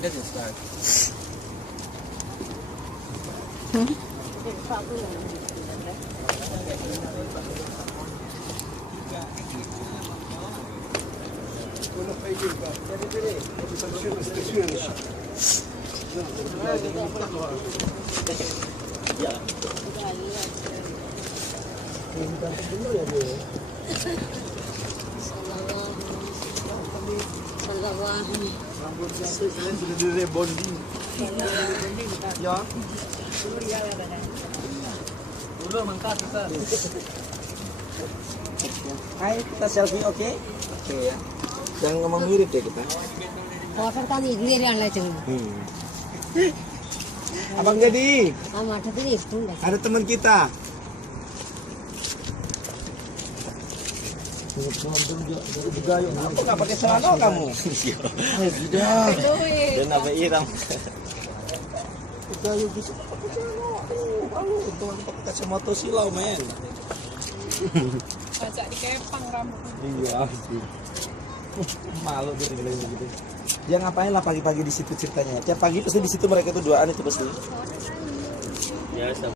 Doesn't start. Hai, kita selfie, oke? Oke ya. Jangan ngomong mirip deh kita. Abang Jadi, ada teman kita. Apa nggak pakai celana kamu? Tidak. Dan apa iram? Kita yuk bisa pakai celana. Tuh pakai kacamata silau men. Ajak dikepang rambut. Iya. Malu gitu gitu. Dia ngapain lah pagi-pagi di situ ceritanya? Tiap pagi pasti di situ mereka tuh duaan itu pasti. Ya.